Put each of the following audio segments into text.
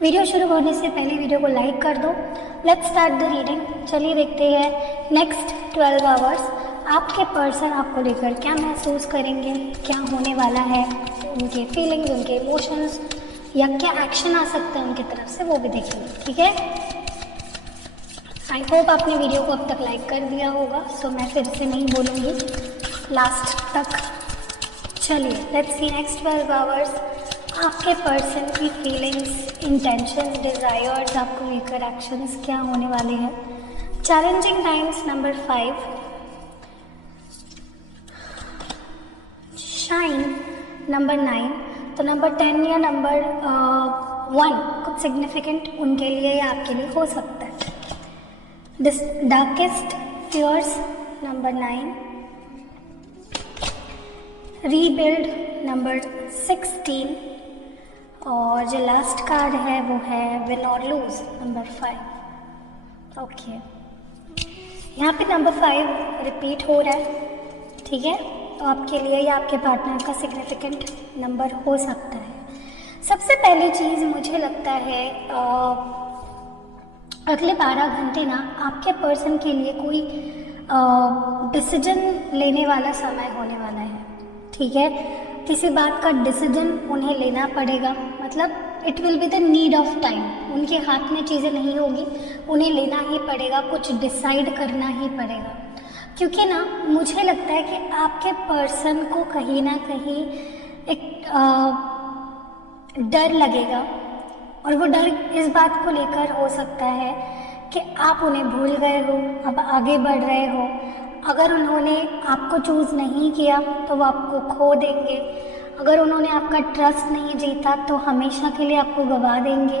Video शुरू होने से पहले वीडियो को लाइक कर दो। Let's start the reading. चलिए देखते हैं नेक्स्ट 12 आवर्स आपके पर्सन आपको लेकर क्या महसूस करेंगे, क्या होने वाला है, उनके फीलिंग्स, उनके इमोशंस या क्या एक्शन आ सकता है उनकी तरफ से, वो भी देखेंगे। ठीक है, आई होप आपने वीडियो को अब तक लाइक कर दिया होगा, सो मैं फिर से नहीं बोलूँगी लास्ट तक। चलिए लेट्स सी नेक्स्ट 12 आवर्स आपके पर्सन की फीलिंग्स, इंटेंशन, डिज़ायर्स, आपको लेकर एक्शंस क्या होने वाले हैं। Challenging times number 5, shine number 9, तो नंबर 10 या नंबर 1 कुछ सिग्निफिकेंट उनके लिए या आपके लिए हो सकता है। This darkest fears number 9, rebuild number 16 और जो लास्ट कार्ड है वो है विन और लूज नंबर 5। ओके, यहाँ पे नंबर 5 रिपीट हो रहा है। ठीक है, तो आपके लिए या आपके पार्टनर का सिग्निफिकेंट नंबर हो सकता है। सबसे पहली चीज़ मुझे लगता है अगले 12 घंटे ना आपके पर्सन के लिए कोई डिसीजन लेने वाला समय होने वाला है। ठीक है, किसी बात का डिसीजन उन्हें लेना पड़ेगा, मतलब it will be the need of time. उनके हाथ में चीज़ें नहीं होगी, उन्हें लेना ही पड़ेगा, कुछ डिसाइड करना ही पड़ेगा। क्योंकि ना मुझे लगता है कि आपके पर्सन को कहीं ना कहीं एक डर लगेगा, और वो डर इस बात को लेकर हो सकता है कि आप उन्हें भूल गए हो, अब आगे बढ़ रहे हो। अगर उन्होंने आपको चूज़ नहीं किया तो वो आपको खो देंगे। अगर उन्होंने आपका ट्रस्ट नहीं जीता तो हमेशा के लिए आपको गवा देंगे।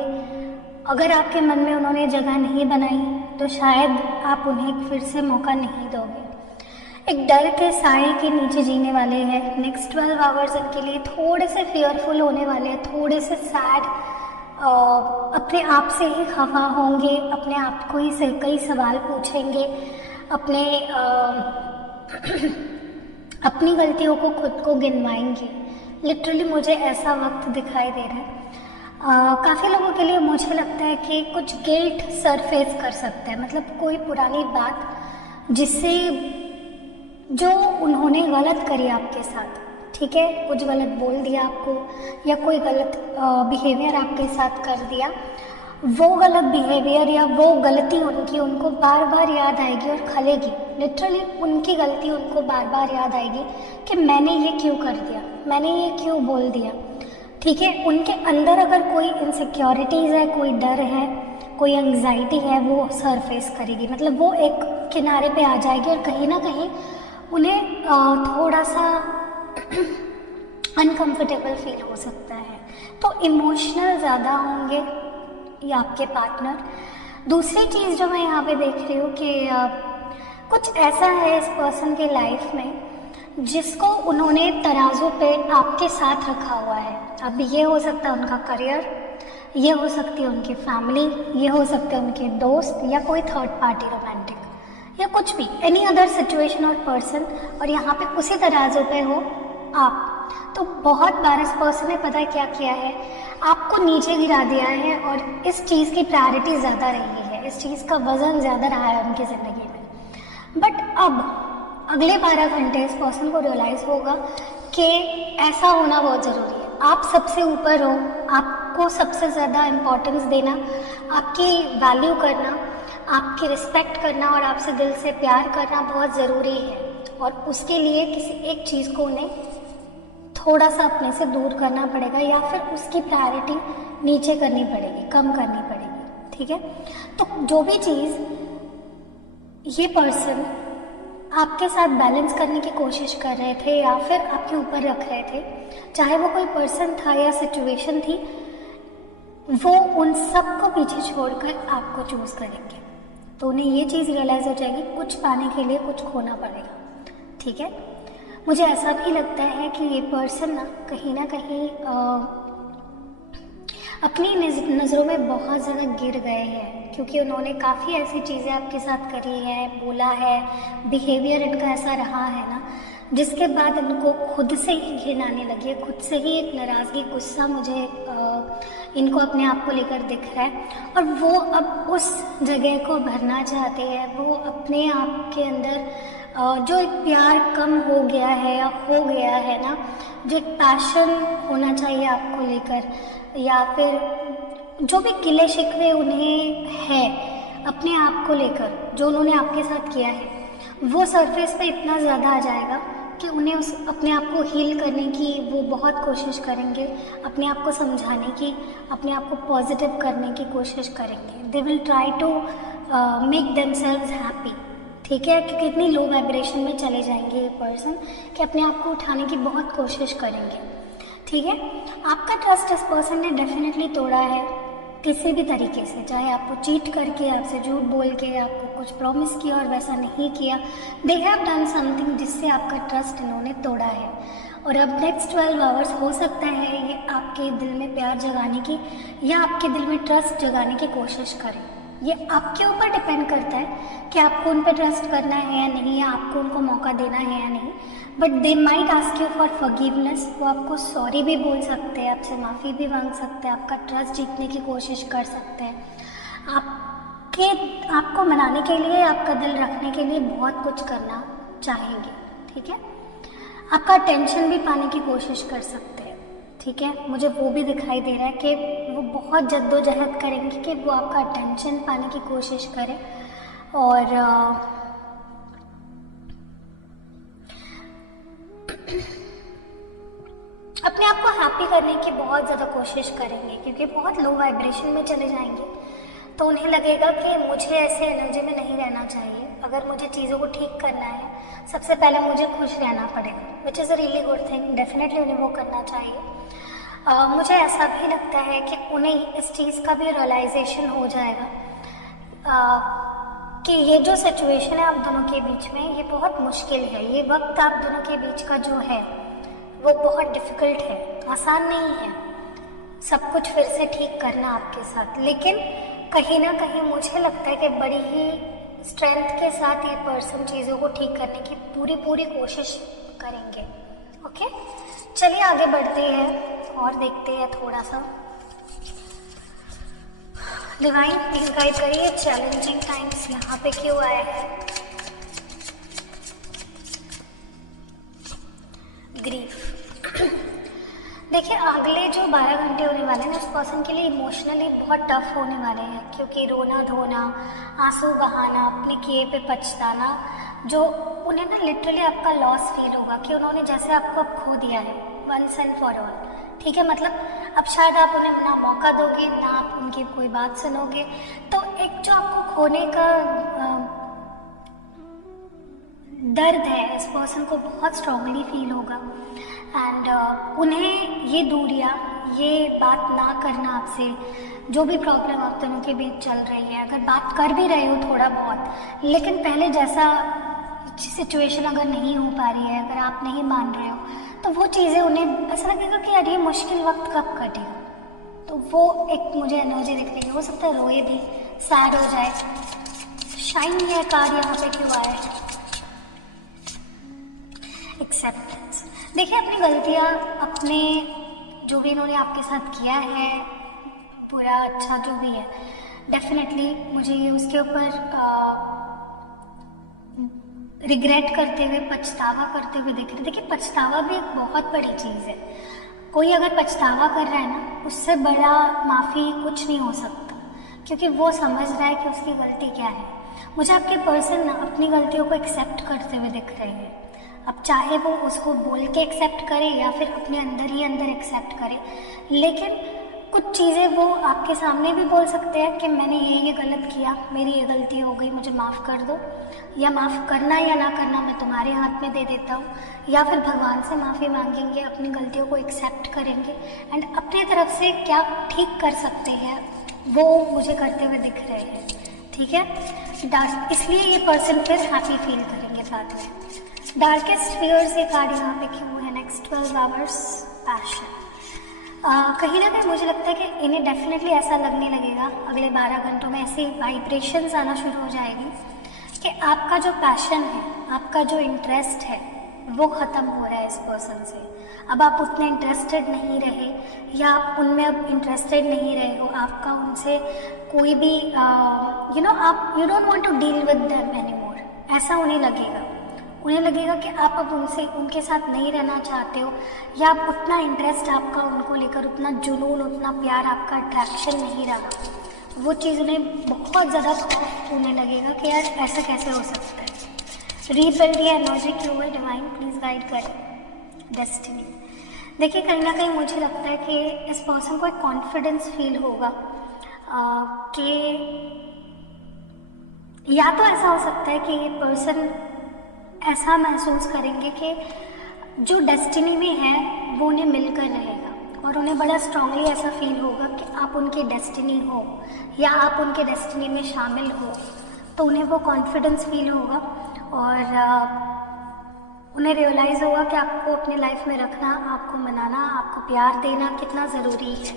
अगर आपके मन में उन्होंने जगह नहीं बनाई तो शायद आप उन्हें फिर से मौका नहीं दोगे। एक डर के साए के नीचे जीने वाले हैं। नेक्स्ट 12 आवर्स इनके लिए थोड़े से फियरफुल होने वाले हैं, थोड़े से सैड, अपने आप से ही खफा होंगे, अपने आप को ही कई सवाल पूछेंगे, अपनी गलतियों को खुद को गिनवाएंगे। लिटरली मुझे ऐसा वक्त दिखाई दे रहा है। काफ़ी लोगों के लिए मुझे लगता है कि कुछ गिल्ट सरफेस कर सकता है, मतलब कोई पुरानी बात जिससे जो उन्होंने गलत करी आपके साथ, ठीक है, कुछ गलत बोल दिया आपको या कोई गलत बिहेवियर आपके साथ कर दिया, वो गलत बिहेवियर या वो गलती उनको बार बार याद आएगी और खलेगी। लिटरली उनकी गलती उनको बार बार याद आएगी कि मैंने ये क्यों कर दिया, मैंने ये क्यों बोल दिया। ठीक है, उनके अंदर अगर कोई इनसिक्योरिटीज़ है, कोई डर है, कोई एंग्जाइटी है, वो सरफेस करेगी, मतलब वो एक किनारे पे आ जाएगी और कहीं ना कहीं उन्हें थोड़ा सा अनकंफर्टेबल फील हो सकता है। तो इमोशनल ज़्यादा होंगे या आपके पार्टनर। दूसरी चीज़ जो मैं यहाँ पे देख रही हूँ कि कुछ ऐसा है इस पर्सन के लाइफ में जिसको उन्होंने तराजू पे आपके साथ रखा हुआ है। अब ये हो सकता है उनका करियर, ये हो सकती है उनकी फैमिली, ये हो सकते हैं उनके दोस्त या कोई थर्ड पार्टी रोमांटिक या कुछ भी, एनी अदर सिचुएशन और पर्सन, और यहाँ पे उसी तराजू पे हो आप। तो बहुत बार इस पर्सन ने पता है क्या किया है, आपको नीचे गिरा दिया है और इस चीज़ की प्रायोरिटी ज़्यादा रही है, इस चीज़ का वज़न ज़्यादा रहा है उनकी ज़िंदगी में। बट अब अगले 12 घंटे इस पर्सन को रियलाइज़ होगा कि ऐसा होना बहुत ज़रूरी है। आप सबसे ऊपर हो, आपको सबसे ज़्यादा इम्पोर्टेंस देना, आपकी वैल्यू करना, आपकी रिस्पेक्ट करना और आपसे दिल से प्यार करना बहुत ज़रूरी है। और उसके लिए किसी एक चीज़ को उन्हें थोड़ा सा अपने से दूर करना पड़ेगा या फिर उसकी प्रायोरिटी नीचे करनी पड़ेगी, कम करनी पड़ेगी। ठीक है, तो जो भी चीज़ ये पर्सन आपके साथ बैलेंस करने की कोशिश कर रहे थे या फिर आपके ऊपर रख रहे थे, चाहे वो कोई पर्सन था या सिचुएशन थी, वो उन सब को पीछे छोड़कर आपको चूज़ करेंगे। तो उन्हें ये चीज़ रियलाइज़ हो जाएगी, कुछ पाने के लिए कुछ खोना पड़ेगा। ठीक है, मुझे ऐसा भी लगता है कि ये पर्सन ना कहीं अपनी नज़रों में बहुत ज़्यादा गिर गए हैं, क्योंकि उन्होंने काफ़ी ऐसी चीज़ें आपके साथ करी है, बोला है, बिहेवियर इनका ऐसा रहा है ना, जिसके बाद इनको खुद से ही घिन आने लगी है, खुद से ही एक नाराज़गी, गुस्सा मुझे इनको अपने आप को लेकर दिख रहा है। और वो अब उस जगह को भरना चाहते हैं, वो अपने आप के अंदर जो एक प्यार कम हो गया है या हो गया है ना, जो एक पैशन होना चाहिए आपको लेकर, या फिर जो भी गिले शिकवे उन्हें है अपने आप को लेकर जो उन्होंने आपके साथ किया है, वो सरफेस पे इतना ज़्यादा आ जाएगा कि उन्हें उस अपने आप को हील करने की वो बहुत कोशिश करेंगे, अपने आप को समझाने की, अपने आप को पॉजिटिव करने की कोशिश करेंगे। They will try to make themselves happy, ठीक है, क्योंकि इतनी लो वाइब्रेशन में चले जाएंगे ये पर्सन कि अपने आप को उठाने की बहुत कोशिश करेंगे, ठीक है। आपका ट्रस्ट इस पर्सन ने डेफिनेटली तोड़ा है किसी भी तरीके से, चाहे आपको चीट करके, आपसे झूठ बोल के, आपको कुछ प्रॉमिस किया और वैसा नहीं किया। दे हैव डन समथिंग जिससे आपका ट्रस्ट इन्होंने तोड़ा है। और अब नेक्स्ट 12 आवर्स हो सकता है ये आपके दिल में प्यार जगाने की या आपके दिल में ट्रस्ट जगाने की कोशिश करें। ये आपके ऊपर डिपेंड करता है कि आपको उन पर ट्रस्ट करना है या नहीं, या आपको उनको मौका देना है या नहीं। But they might ask you for forgiveness, वो आपको सॉरी भी बोल सकते हैं, आपसे माफ़ी भी मांग सकते हैं, आपका ट्रस्ट जीतने की कोशिश कर सकते हैं, आपको मनाने के लिए, आपका दिल रखने के लिए बहुत कुछ करना चाहेंगे, ठीक है। आपका अटेंशन भी पाने की कोशिश कर सकते हैं, ठीक है। मुझे वो भी दिखाई दे रहा है कि वो बहुत जद्दोजहद करेंगे कि वो आपका अटेंशन पाने की कोशिश करें और अपने आप को हैप्पी करने की बहुत ज़्यादा कोशिश करेंगे, क्योंकि बहुत लो वाइब्रेशन में चले जाएंगे तो उन्हें लगेगा कि मुझे ऐसे एनर्जी में नहीं रहना चाहिए। अगर मुझे चीज़ों को ठीक करना है, सबसे पहले मुझे खुश रहना पड़ेगा, which is a really good thing. Definitely उन्हें वो करना चाहिए। मुझे ऐसा भी लगता है कि उन्हें इस चीज़ का भी रियलाइजेशन हो जाएगा कि ये जो सिचुएशन है आप दोनों के बीच में, ये बहुत मुश्किल है। ये वक्त आप दोनों के बीच का जो है वो बहुत डिफ़िकल्ट है, आसान नहीं है सब कुछ फिर से ठीक करना आपके साथ। लेकिन कहीं ना कहीं मुझे लगता है कि बड़ी ही स्ट्रेंथ के साथ ये पर्सन चीज़ों को ठीक करने की पूरी कोशिश करेंगे। ओके, चलिए आगे बढ़ते हैं और देखते हैं थोड़ा सा। डिवाइन प्लीज गाइड करिए, चैलेंजिंग टाइम्स यहाँ पे क्यों आए हैं। ग्रीफ देखिए, अगले जो 12 घंटे होने वाले हैं ना, उस पर्सन के लिए इमोशनली बहुत टफ होने वाले हैं, क्योंकि रोना धोना, आंसू बहाना, अपने किए पे पछताना, जो उन्हें ना लिटरली आपका लॉस फील होगा कि उन्होंने जैसे आपको अब खो दिया है वंस एंड फॉर ऑल, ठीक है। मतलब अब शायद आप उन्हें ना मौका दोगे, ना आप उनकी कोई बात सुनोगे, तो एक जो आपको खोने का दर्द है इस पर्सन को बहुत स्ट्रांगली फील होगा। एंड उन्हें ये दूरियां, ये बात ना करना आपसे, जो भी प्रॉब्लम आप दोनों के बीच चल रही है, अगर बात कर भी रहे हो थोड़ा बहुत, लेकिन पहले जैसा सिचुएशन अगर नहीं हो पा रही है, अगर आप नहीं मान रहे हो, तो वो चीज़ें उन्हें ऐसा लगेगा कि यार ये मुश्किल वक्त कब कटेगा। तो वो एक मुझे एनर्जी दिख रही है, हो सकता है रोए भी, सैड हो जाए। शाइन ये कार्ड यहाँ पे क्यों आया है? एक्सेप्टेंस। देखिए, अपनी गलतियाँ, अपने जो भी इन्होंने आपके साथ किया है, बुरा अच्छा जो भी है, डेफिनेटली मुझे ये उसके ऊपर रिग्रेट करते हुए, पछतावा करते हुए दिख रहे। देखिए, पछतावा भी एक बहुत बड़ी चीज़ है। कोई अगर पछतावा कर रहा है ना, उससे बड़ा माफ़ी कुछ नहीं हो सकता, क्योंकि वो समझ रहा है कि उसकी गलती क्या है। मुझे आपके पर्सन ना अपनी गलतियों को एक्सेप्ट करते हुए दिख रहे हैं। अब चाहे वो उसको बोल के एक्सेप्ट करे या फिर अपने अंदर ही अंदर एक्सेप्ट करे, लेकिन कुछ चीज़ें वो आपके सामने भी बोल सकते हैं कि मैंने ये गलत किया, मेरी ये गलती हो गई, मुझे माफ़ कर दो, या माफ़ करना या ना करना मैं तुम्हारे हाथ में दे देता हूँ। या फिर भगवान से माफ़ी मांगेंगे, अपनी गलतियों को एक्सेप्ट करेंगे एंड अपनी तरफ से क्या ठीक कर सकते हैं वो मुझे करते हुए दिख रहे हैं, ठीक है। इसलिए ये पर्सन फिर हैप्पी फील करेंगे साथ में। डार्केस्ट फियर्स ये कार्ड यहाँ पे क्यों है? Next 12 hours passion. कहीं ना कहीं मुझे लगता है कि इन्हें डेफिनेटली ऐसा लगने लगेगा अगले 12 घंटों में, ऐसे वाइब्रेशंस आना शुरू हो जाएगी कि आपका जो पैशन है, आपका जो इंटरेस्ट है, वो ख़त्म हो रहा है इस पर्सन से। अब आप उतने इंटरेस्टेड नहीं रहे, या आप उनमें अब इंटरेस्टेड नहीं रहे हो, आपका उनसे कोई भी आप you don't want to deal with them anymore, ऐसा उन्हें लगेगा। उन्हें लगेगा कि आप अब उनके साथ नहीं रहना चाहते हो, या आप उतना इंटरेस्ट आपका उनको लेकर, उतना जुनून, उतना प्यार, आपका अट्रैक्शन नहीं रहा। वो चीज़ उन्हें बहुत ज़्यादा खौफ होने लगेगा कि यार ऐसा कैसे हो सकता है। रीबिल्ड ये एनर्जी क्यों है, डिवाइन प्लीज़ गाइड करें। डेस्टिनी, देखिए कहीं ना कहीं मुझे लगता है कि इस पर्सन को एक कॉन्फिडेंस फील होगा कि या तो ऐसा हो सकता है कि ये पर्सन ऐसा महसूस करेंगे कि जो डेस्टिनी में है वो उन्हें मिलकर रहेगा, और उन्हें बड़ा स्ट्रांगली ऐसा फील होगा कि आप उनकी डेस्टिनी हो या आप उनके डेस्टिनी में शामिल हो, तो उन्हें वो कॉन्फिडेंस फील होगा और उन्हें रियलाइज़ होगा कि आपको अपने लाइफ में रखना, आपको मनाना, आपको प्यार देना कितना ज़रूरी है,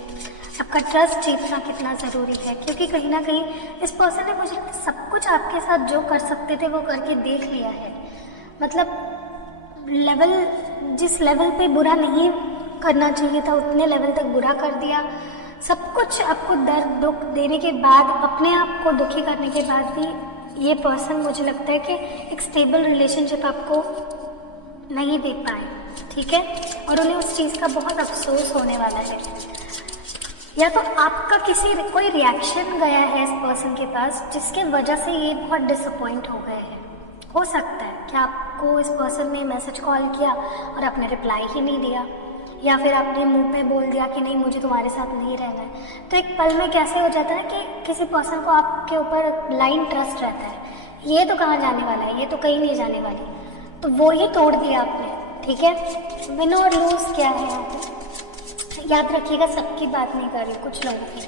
आपका ट्रस्ट जीतना कितना ज़रूरी है। क्योंकि कहीं ना कहीं इस पर्सन ने मुझे सब कुछ आपके साथ जो कर सकते थे वो करके देख लिया है। मतलब जिस लेवल पे बुरा नहीं करना चाहिए था उतने लेवल तक बुरा कर दिया। सब कुछ आपको दर्द दुख देने के बाद, अपने आप को दुखी करने के बाद भी ये पर्सन मुझे लगता है कि एक स्टेबल रिलेशनशिप आपको नहीं दे पाए, ठीक है, और उन्हें उस चीज़ का बहुत अफसोस होने वाला है। या तो आपका कोई रिएक्शन गया है इस पर्सन के पास जिसके वजह से ये बहुत डिसअपॉइंट हो गए हैं। हो सकता है कि आपको इस पर्सन ने मैसेज कॉल किया और आपने रिप्लाई ही नहीं दिया, या फिर आपने मुंह पे बोल दिया कि नहीं मुझे तुम्हारे साथ नहीं रहना है। तो एक पल में कैसे हो जाता है कि किसी पर्सन को आपके ऊपर ब्लाइंड ट्रस्ट रहता है, ये तो कहाँ जाने वाला है, ये तो कहीं नहीं जाने वाली, तो वो ही तोड़ दिया आपने, ठीक है। विन और लूज क्या है यहाँ पे, याद रखिएगा सबकी बात नहीं कर रही, कुछ लोगों की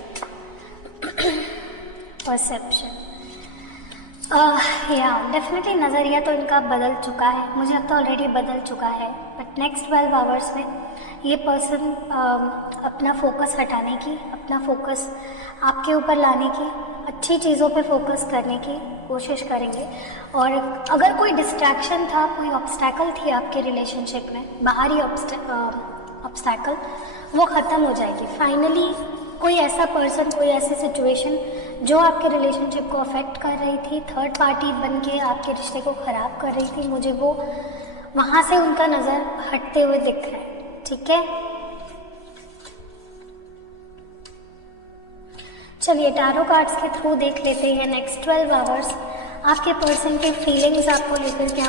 परसेप्शन। या डेफिनेटली नज़रिया तो इनका बदल चुका है, मुझे लगता है ऑलरेडी बदल चुका है, बट नेक्स्ट 12 आवर्स में ये पर्सन अपना फोकस हटाने की, अपना फोकस आपके ऊपर लाने की, अच्छी चीज़ों पे फोकस करने की कोशिश करेंगे। और अगर कोई डिस्ट्रैक्शन था, कोई ऑब्स्टैकल थी आपके रिलेशनशिप में, बाहरी ऑब्स्टैकल, वो ख़त्म हो जाएगी फाइनली। कोई ऐसा पर्सन, कोई ऐसी सिचुएशन जो आपके रिलेशनशिप को अफेक्ट कर रही थी, थर्ड पार्टी बन के आपके रिश्ते को ख़राब कर रही थी, मुझे वो वहाँ से उनका नज़र हटते हुए दिख रहा है, ठीक है। चलिए टैरो कार्ड्स के थ्रू देख लेते हैं नेक्स्ट 12 आवर्स आपके पर्सन के फीलिंग्स आपको लेकर क्या